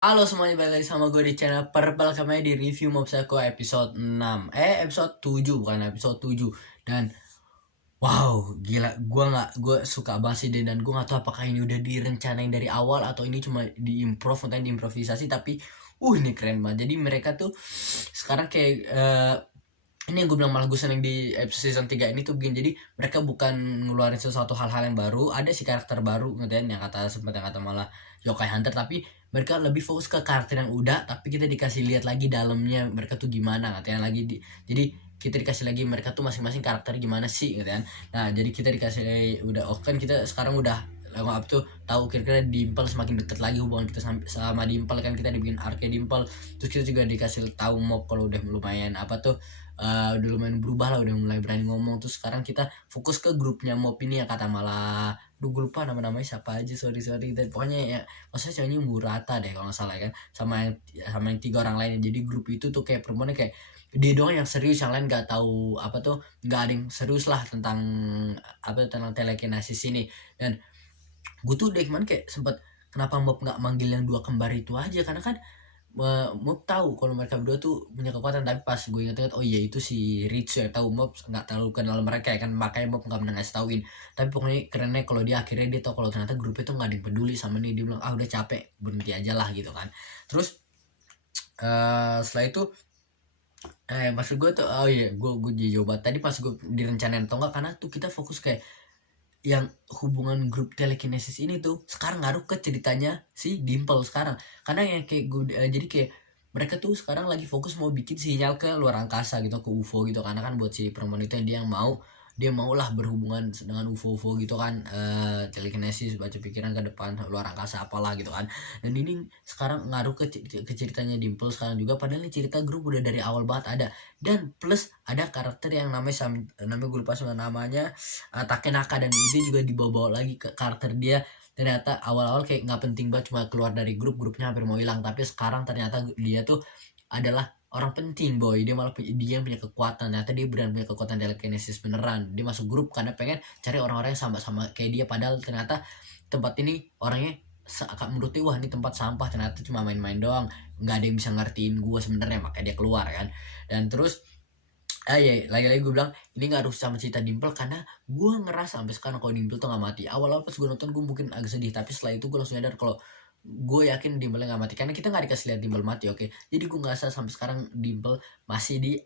Halo semuanya, balik lagi sama gue di channel Purple. Kami di review Mob Psycho episode 6 episode 7, bukan episode 7. Dan wow, gila, gue suka banget sih, dan gue gak tahu apakah ini udah direncanain dari awal atau ini cuma diimprove, mungkin diimprovisasi. Tapi ini keren banget. Jadi mereka tuh sekarang kayak ini yang gue bilang, malah gue seneng di episode season 3 ini tuh begini. Jadi mereka bukan ngeluarin sesuatu hal-hal yang baru, ada si karakter baru ngertiin, yang kata sempat yang kata malah Yokai Hunter, tapi mereka lebih fokus ke karakter yang udah, tapi kita dikasih lihat lagi dalamnya mereka tuh gimana katanya lagi jadi kita dikasih lagi mereka tuh masing-masing karakter gimana sih gitu kan. Nah, jadi kita dikasih udah, oh kan kita sekarang udah apa tuh tahu kira-kira Dimple semakin deket lagi hubungan kita sama Dimple, kan kita dibikin arc Dimple. Terus kita juga dikasih tahu Mob kalau udah lumayan apa tuh, udah lumayan berubah lah, udah mulai berani ngomong. Terus sekarang kita fokus ke grupnya Mob ini, ya kata malah gue lupa nama-namanya siapa aja, sorry. Dan pokoknya ya, maksudnya ceweknya Murata deh kalau nggak salah kan, sama yang 3 orang lainnya. Jadi grup itu tuh kayak perempuannya kayak dia doang yang serius, yang lain nggak tahu apa tuh, nggak ada yang serius lah tentang apa tentang telekinesis ini. Dan gue tuh deh kemarin kayak sempet, kenapa Mob nggak manggil yang 2 kembar itu aja, karena kan Mob tahu kalau mereka berdua tuh punya kekuatan. Tapi pas gue inget-inget, oh iya itu si Ritsu ya tahu, Mob nggak terlalu kenal mereka ya kan, makanya Mob nggak pernah ngasih tauin. Tapi pokoknya kerennya kalau dia akhirnya dia tahu kalau ternyata grup itu nggak ada yang peduli sama nih. Dia bilang, ah udah capek, berhenti aja lah gitu kan. Terus setelah itu maksud gue tuh, oh iya, gue jawab tadi pas gue direncanain atau enggak, karena tuh kita fokus kayak yang hubungan grup telekinesis ini tuh sekarang ngaruh ke ceritanya si Dimple sekarang. Karena yang kayak gue, jadi kayak mereka tuh sekarang lagi fokus mau bikin sinyal ke luar angkasa gitu, ke UFO gitu. Karena kan buat si perempuan itu yang dia mau lah berhubungan dengan UFO gitu kan, telekinesis, baca pikiran ke depan, luar angkasa apalah gitu kan. Dan ini sekarang ngaruh ke ceritanya Dimple sekarang juga, padahal ini cerita grup udah dari awal banget ada. Dan plus ada karakter yang namanya gue lupa sama namanya, Takenaka, dan itu juga dibawa-bawa lagi ke karakter dia. Ternyata awal-awal kayak nggak penting banget, cuma keluar dari grupnya hampir mau hilang, tapi sekarang ternyata dia tuh adalah orang penting, boy. Dia malah dia yang punya kekuatan, ternyata dia beneran punya kekuatan telekinesis beneran. Dia masuk grup karena pengen cari orang-orang yang sama-sama kayak dia, padahal ternyata tempat ini orangnya menurut dia, wah ini tempat sampah, ternyata cuma main-main doang, nggak ada yang bisa ngertiin gue sebenarnya, makanya dia keluar kan. Dan terus ya lagi-lagi gue bilang ini nggak rusak sama cerita Dimple, karena gue ngerasa sampai sekarang kalau Dimple tuh nggak mati. Awal-awal pas gue nonton gue mungkin agak sedih, tapi setelah itu gue langsung sadar kalau gue yakin Dimple nggak mati, karena kita nggak dikasih lihat Dimple mati, oke. Jadi gue ngerasa sampai sekarang Dimple masih di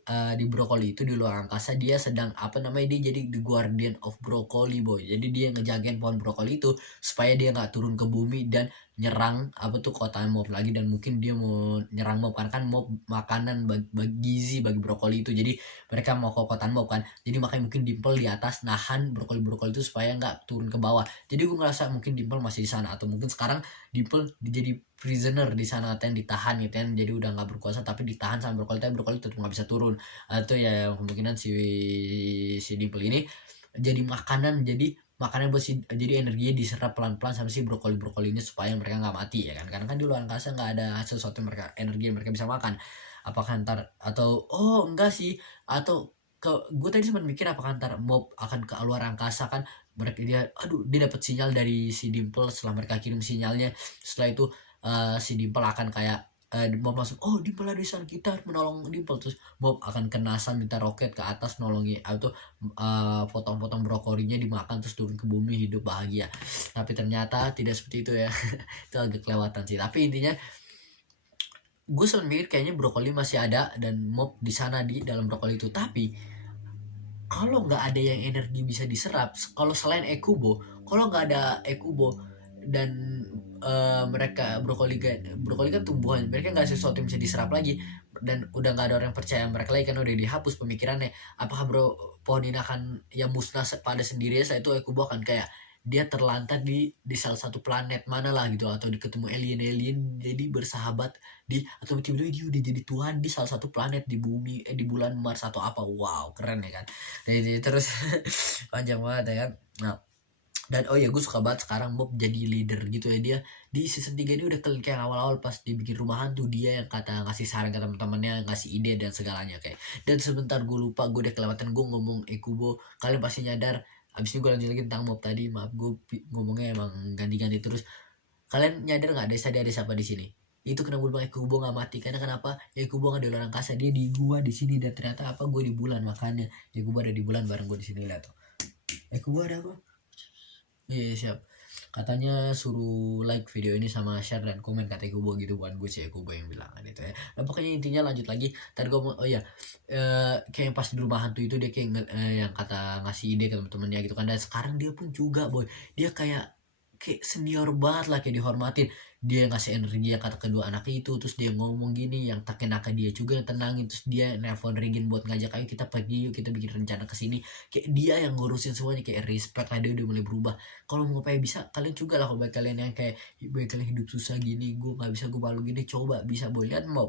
brokoli itu, di luar angkasa. Dia sedang apa namanya, dia jadi the guardian of broccoli, boy. Jadi dia ngejagain pohon brokoli itu supaya dia nggak turun ke bumi dan nyerang apa tuh kota Mob lagi. Dan mungkin dia mau nyerang Mob, karena kan Mob makanan bagi gizi bagi brokoli itu. Jadi mereka mau ke kota Mob kan, jadi makanya mungkin Dimple di atas nahan brokoli itu supaya nggak turun ke bawah. Jadi gue ngerasa mungkin Dimple masih di sana, atau mungkin sekarang Dimple jadi prisoner di sana, atau yang ditahan gitu kan. Jadi udah nggak berkuasa tapi ditahan sama brokoli, tapi brokoli tetap nggak bisa turun. Atau ya kemungkinan si Dimple ini jadi makanan, buat jadi energinya diserap pelan-pelan sama si brokoli ini supaya mereka nggak mati ya kan. Karena kan di luar angkasa nggak ada sesuatu yang energi yang mereka bisa makan. Apakah ntar, atau oh enggak sih, atau gue tadi sempat mikir apakah ntar Mob akan ke luar angkasa kan. Mereka dia dapat sinyal dari si Dimple. Setelah mereka kirim sinyalnya, setelah itu si Dimple akan kayak Mob langsung, oh Dimple ada di sana, kita harus menolong Dimple. Terus Mob akan kenasan minta roket ke atas nolongi, atau potong-potong brokolinya dimakan terus turun ke bumi hidup bahagia. Tapi ternyata tidak seperti itu ya. Itu agak kelewatan sih, tapi intinya gue selalu mikir kayaknya brokoli masih ada dan Mob di sana di dalam brokoli itu. Tapi kalau nggak ada yang energi bisa diserap, kalau selain Ekubo, kalau nggak ada Ekubo dan mereka brokoli kan tumbuhan, mereka nggak sesuatu yang bisa diserap lagi, dan udah nggak ada orang yang percaya mereka lagi kan, udah dihapus pemikirannya. Apakah pohon ini akan ya musnah pada sendirinya? Saya itu Ekubo akan kayak dia terlantar di salah satu planet mana lah gitu, atau ketemu alien jadi bersahabat atau tiba-tiba dia udah jadi Tuhan di salah satu planet di bumi, di bulan Mars atau apa. Wow, keren ya kan. Jadi terus panjang banget ya kan. Nah, dan oh ya, gue suka banget sekarang Bob jadi leader gitu ya. Dia di season 3 ini udah kayak awal-awal pas dibikin rumahan tuh, dia yang ngasih saran ke teman-temannya, ngasih ide dan segalanya kayak. Dan sebentar gue lupa, gue udah kelewatan gue ngomong Ekubo, kalian pasti nyadar. Abis ini gue lanjut lagi tentang Mob tadi, maaf gue ngomongnya emang ganti-ganti terus. Kalian nyadar nggak desa ada siapa di sini? itu kenapa gue Ekubo nggak mati, karena kenapa Ekubo nggak di luar angkasa, dia di gua di sini, dan ternyata apa, gue di bulan, makanya Ekubo ada di bulan bareng gue di sini. Lihat tuh, Ekubo ada apa. Iya, siap. Katanya suruh like video ini sama share dan komen, kata Kubo gitu, bukan gue sih, Kubo yang bilang kan itu ya. Nah pokoknya intinya lanjut lagi. Tadi gue mau, oh ya, kayak yang pas di rumah hantu itu dia kayak yang kata ngasih ide ke temen-temennya gitu kan. Dan sekarang dia pun juga boy, dia kayak senior banget lah, kayak dihormatin. Dia ngasih energi yang kata kedua anaknya itu, terus dia ngomong gini, yang Takenaka dia juga yang tenangin, terus dia nelpon Regin buat ngajak, ayo kita pergi yuk, kita bikin rencana kesini. Kayak dia yang ngurusin semuanya, kayak respect lah, dia udah mulai berubah. Kalau mau kayak bisa, kalian juga lah, kalau kalian yang kayak kalian hidup susah gini, gue nggak bisa, gue malu gini, coba bisa boy, lihat mau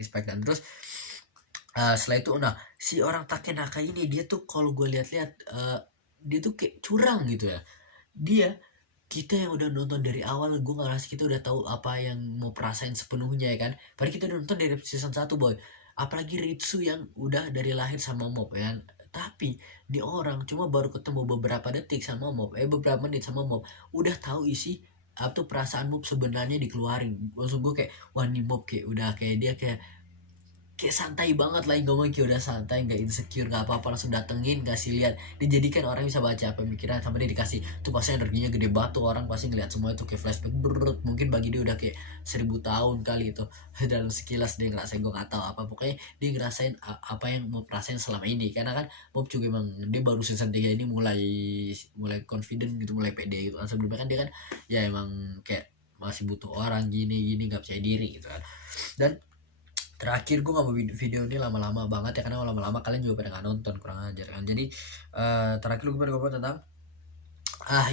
respect. Dan terus setelah itu, nah si orang Takenaka ini dia tuh kalau gue lihat-lihat dia tuh kayak curang gitu ya. Dia, kita yang udah nonton dari awal, gue ngerasa kita udah tahu apa yang mau perasain sepenuhnya ya kan. Padahal kita udah nonton dari season 1 boy. Apalagi Ritsu yang udah dari lahir sama Mob ya kan. Tapi di orang cuma baru ketemu beberapa detik sama Mob, beberapa menit sama Mob, udah tahu isi atau perasaan Mob sebenarnya dikeluarin. Langsung gue kayak, wah nih Mob kayak udah kayak dia kayak santai banget lah, ngomong kayak udah santai, nggak insecure, nggak apa-apa, langsung datengin, kasih lihat. Dijadikan orang bisa baca apa pemikiran, sampai dia dikasih tuh, pasti energinya gede banget tuh, orang pasti ngeliat semua itu kayak flashback berut, mungkin bagi dia udah kayak 1000 tahun kali itu. Dalam sekilas dia ngerasain, gue nggak tahu apa, pokoknya dia ngerasain apa yang mau rasain selama ini, karena kan Bob juga emang dia baru season 3 ini mulai mulai confident gitu, mulai pede gitu kan. Sebelumnya kan dia kan ya emang kayak masih butuh orang gini gini, nggak percaya diri gitu kan. Dan terakhir gue gak mau video ini lama-lama banget ya, karena lama-lama kalian juga pada gak nonton, kurang ajar kan. Jadi terakhir gue pada ngomong tentang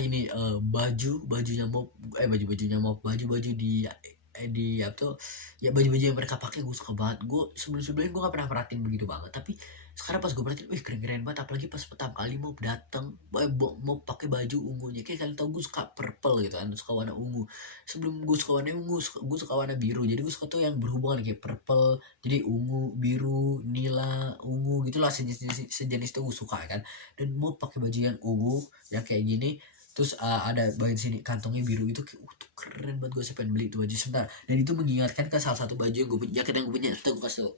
ini bajunya Mob, baju-bajunya Mob, baju-baju di apa tuh ya, baju-baju yang mereka pakai gue suka banget. Gue sebelumnya gue gak pernah perhatiin begitu banget, tapi sekarang pas gue perhatiin, wih keren-keren banget. Apalagi pas pertama kali Mob datang, Mob pakai baju ungunya, kayak kalian tau gue suka purple gitu kan, suka warna ungu. Sebelum gue suka warna ungu, gue suka warna biru, jadi gue suka tuh yang berhubungan kayak purple, jadi ungu, biru, nila, ungu gitulah, sejenis tuh gue suka kan. Dan Mob pakai baju yang ungu yang kayak gini, terus ada bagian sini kantongnya biru, itu kayak tuh keren banget. Gue pengen beli itu baju sebentar, dan itu mengingatkan ke salah satu baju yang gue punya, jaket yang gue punya. Sebentar gue kasih tau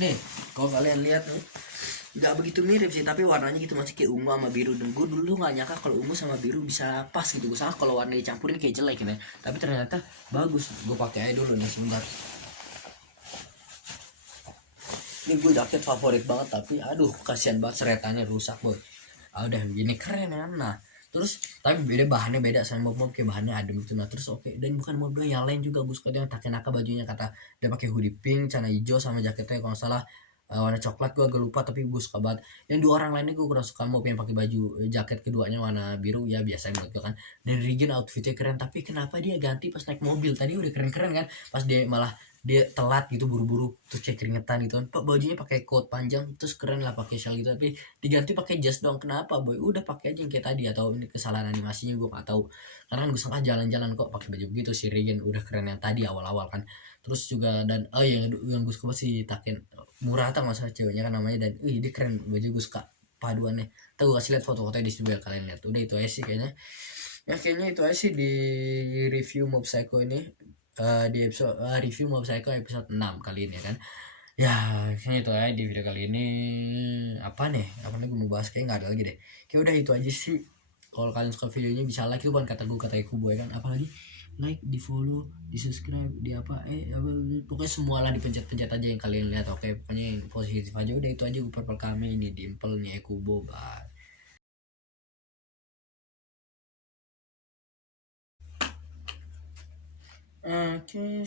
nih, kalau kalian lihat nih, nggak begitu mirip sih, tapi warnanya gitu masih kayak ungu sama biru. Dan gue dulu nggak nyangka kalau ungu sama biru bisa pas gitu, gue sangka kalau warna dicampurin kayak jelek gitu ya, tapi ternyata bagus. Gue pakai aja dulu nih sebentar. Ini gue jaket favorit banget, tapi aduh kasihan banget seretannya rusak boy. Udah begini keren kan. Nah terus tapi beda, bahannya beda sama mob kayak bahannya adem gitu. Nah terus oke. Dan bukan mob doang, yang lain juga gue suka yang Takenaka bajunya, kata dia pakai hoodie pink, celana hijau, sama jaketnya kalau salah warna coklat, gue agak lupa, tapi gue suka banget. Yang dua orang lainnya gue kurang suka, mob yang pakai baju jaket keduanya warna biru ya, biasa menurut gue kan. Dan Regen outfitnya keren, tapi kenapa dia ganti pas naik mobil? Tadi udah keren-keren kan, pas dia malah dia telat gitu, buru-buru, terus kayak keringetan gitu kan. Pak bajunya pakai coat panjang, terus keren lah pakai shawl gitu, tapi diganti pakai jas doang. Kenapa boy? Udah pakai aja yang kayak tadi, atau ini kesalahan animasinya gue gak tahu. Karena kan gue sangka jalan-jalan kok pakai baju begitu. Si Regen udah keren yang tadi awal-awal kan. Terus juga, dan yang gue suka sih Taken Murata, nggak salah ceweknya kan namanya. Dan dia keren, baju gue suka paduannya. Ntar gue kasih lihat foto-fotonya di sini biar kalian lihat. Udah itu aja sih kayaknya. Ya kayaknya itu aja sih di review Mob Psycho ini. Di episode review Mob Psycho episode 6 kali ini kan. Ya kayaknya itu aja di video kali ini. Apa nih gue mau bahas, kayak nggak ada lagi deh. Kayak udah itu aja sih. Kalau kalian suka videonya bisa like, itu bukan kata gue, kata Kubu ya kan. Apalagi like, di follow, di subscribe, di apa pokoknya semua lah, dipencet-pencet aja yang kalian lihat. Oke pokoknya yang positif aja. Udah itu aja gue purple kami ini dimpelnya Kubo. Bye. Okay,